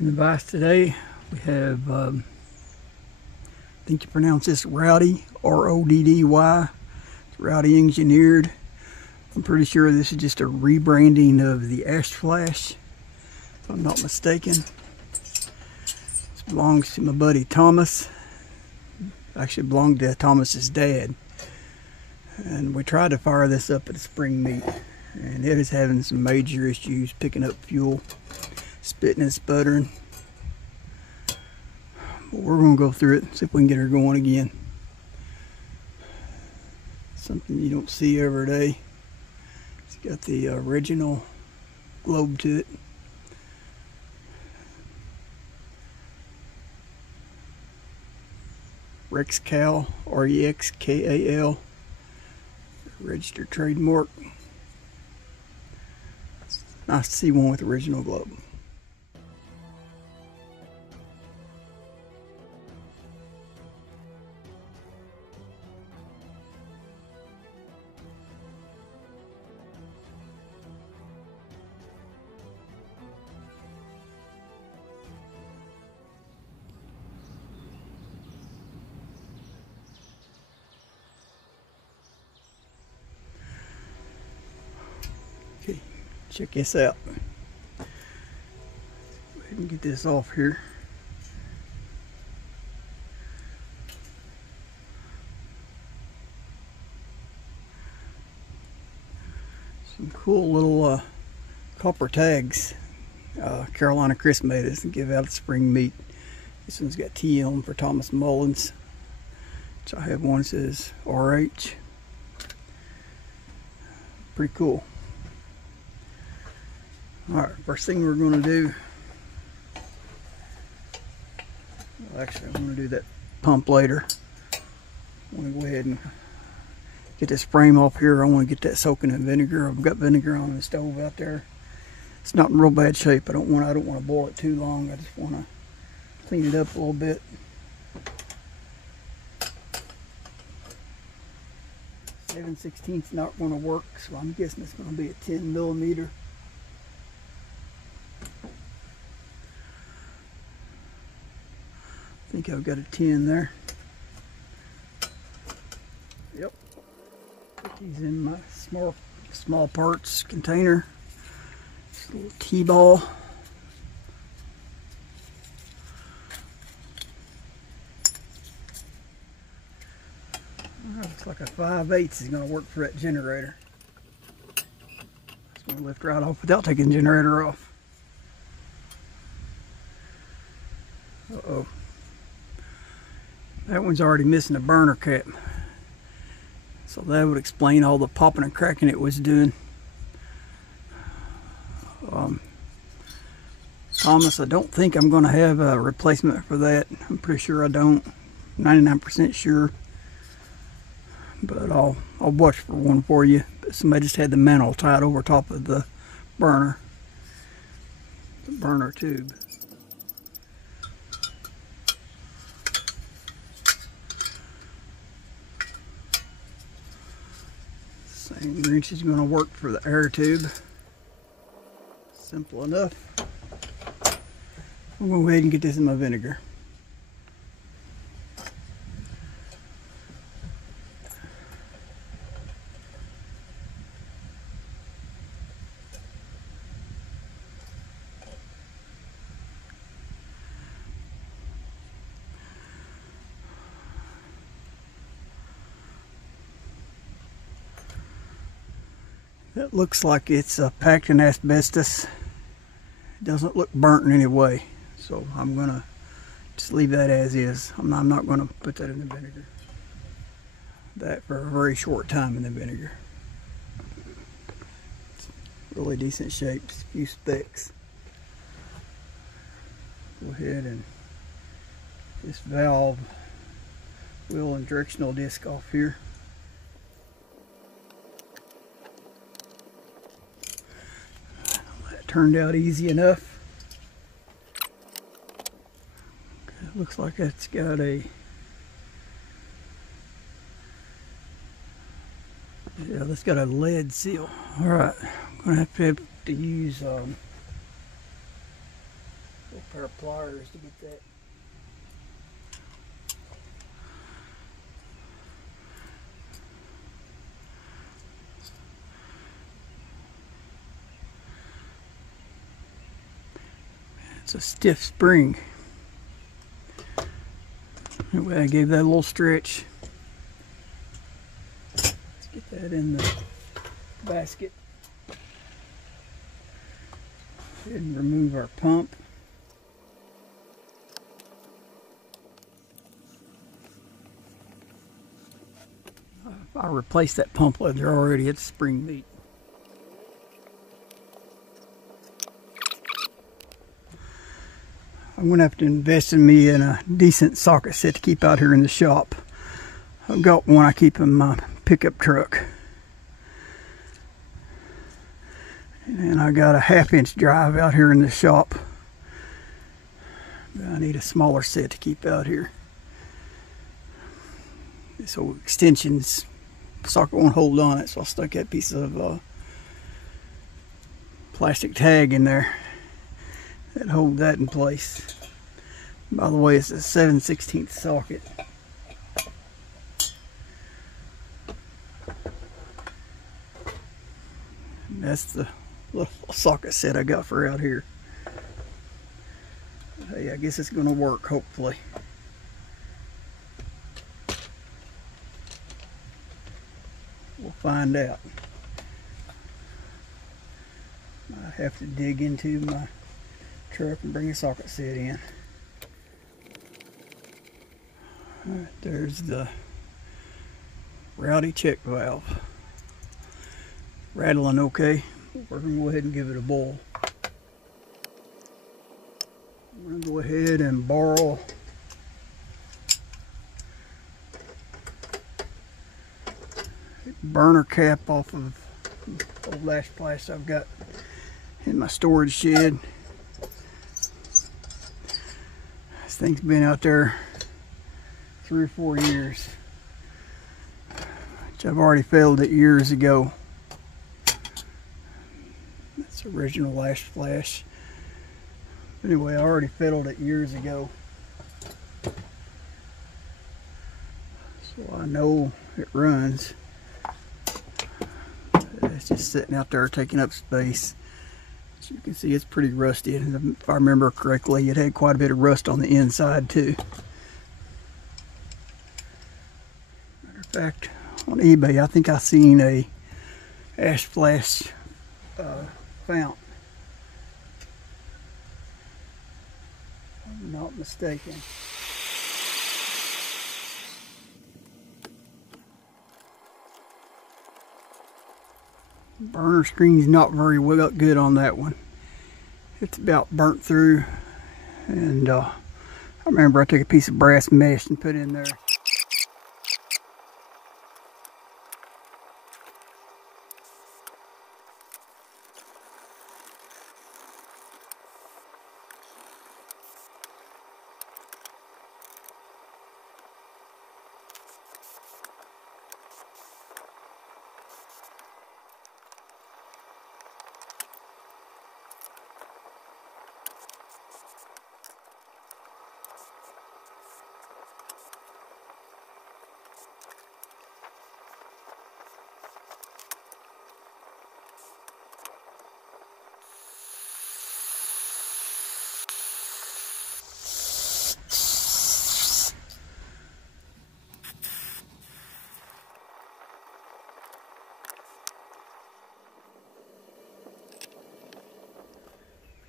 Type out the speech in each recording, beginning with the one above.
In the vise today, we have, I think you pronounce this Roddy, R-O-D-D-Y. It's Roddy engineered. I'm pretty sure this is just a rebranding of the Aahflash, if I'm not mistaken. This belongs to my buddy Thomas. Actually belonged to Thomas's dad. And we tried to fire this up at a spring meet, and it is having some major issues picking up fuel, spitting and sputtering. But we're going to go through it, see if we can get her going again. Something you don't see every day. It's got the original globe to it. Rexcal, R-E-X-K-A-L. Registered trademark. It's nice to see one with original globe. Okay, check this out. Go ahead and get this off here. Some cool little copper tags. Carolina Chris made us and give out at spring meet. This one's got T on for Thomas Mullins. So I have one that says RH. Pretty cool. Alright, first thing we're going to do, well, actually I'm going to do that pump later. I'm going to go ahead and get this frame off here. I want to get that soaking in vinegar. I've got vinegar on the stove out there. It's not in real bad shape. I don't want to boil it too long. I just want to clean it up a little bit. 7/16 not going to work, so I'm guessing it's going to be a 10mm. I think I've got a 10 there. Yep. Put these in my small parts container. Just a little T-ball. Looks like a 5/8 is going to work for that generator. It's going to lift right off without taking the generator off. Uh-oh. That one's already missing a burner cap. So that would explain all the popping and cracking it was doing. Thomas, I don't think I'm going to have a replacement for that. I'm pretty sure I don't. 99% sure. But I'll watch for one for you. But somebody just had the mantle tied over top of the burner tube. Same wrench is going to work for the air tube. Simple enough. I'm going to go ahead and get this in my vinegar. It looks like it's packed in asbestos. It doesn't look burnt in any way, so I'm gonna just leave that as is. I'm not gonna put that in the vinegar. That for a very short time in the vinegar. It's really decent shape, just a few specks. Go ahead and this valve wheel and directional disc off here. Turned out easy enough. It looks like it's got a Yeah, that's got a lead seal. Alright, I'm going to have to use a pair of pliers to get that. It's a stiff spring. Anyway, I gave that a little stretch. Let's get that in the basket. And remove our pump. I replaced that pump leather already. It's spring meat. I'm going to have to invest in me in a decent socket set to keep out here in the shop. I've got one I keep in my pickup truck. And I got a 1/2-inch drive out here in the shop. But I need a smaller set to keep out here. This old extensions socket won't hold on it, so I stuck that piece of plastic tag in there that hold that in place. By the way, it's a 7/16 socket. And that's the little socket set I got for out here. Hey, I guess it's gonna work, hopefully. We'll find out. I have to dig into my truck and bring a socket set in. Alright, there's the Roddy check valve. Rattling okay. We're going to go ahead and give it a boil. I'm going to go ahead and borrow a burner cap off of old Aahflash I've got in my storage shed. This thing's been out there 3 or 4 years, which I've already filled it years ago. That's original Aahflash. Anyway, I already fiddled it years ago, so I know it runs. It's just sitting out there taking up space. As you can see, it's pretty rusty, and if I remember correctly, it had quite a bit of rust on the inside too. Matter of fact, on eBay, I think I seen a Aahflash fount. If I'm not mistaken. Burner screen's not very well good on that one. It's about burnt through, and I remember I took a piece of brass mesh and put in there.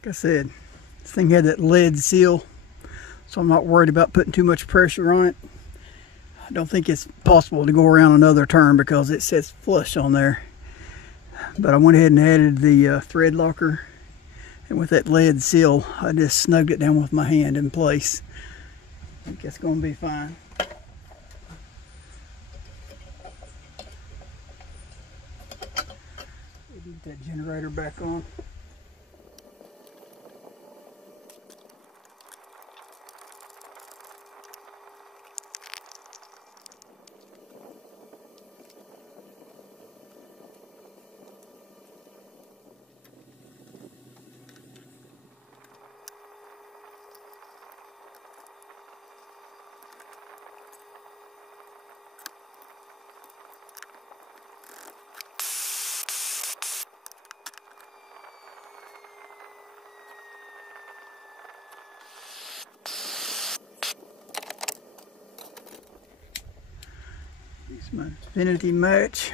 Like I said, this thing had that lead seal, so I'm not worried about putting too much pressure on it. I don't think it's possible to go around another turn because it sits flush on there. But I went ahead and added the thread locker, and with that lead seal, I just snugged it down with my hand in place. I think it's going to be fine. Get that generator back on. It's my infinity match.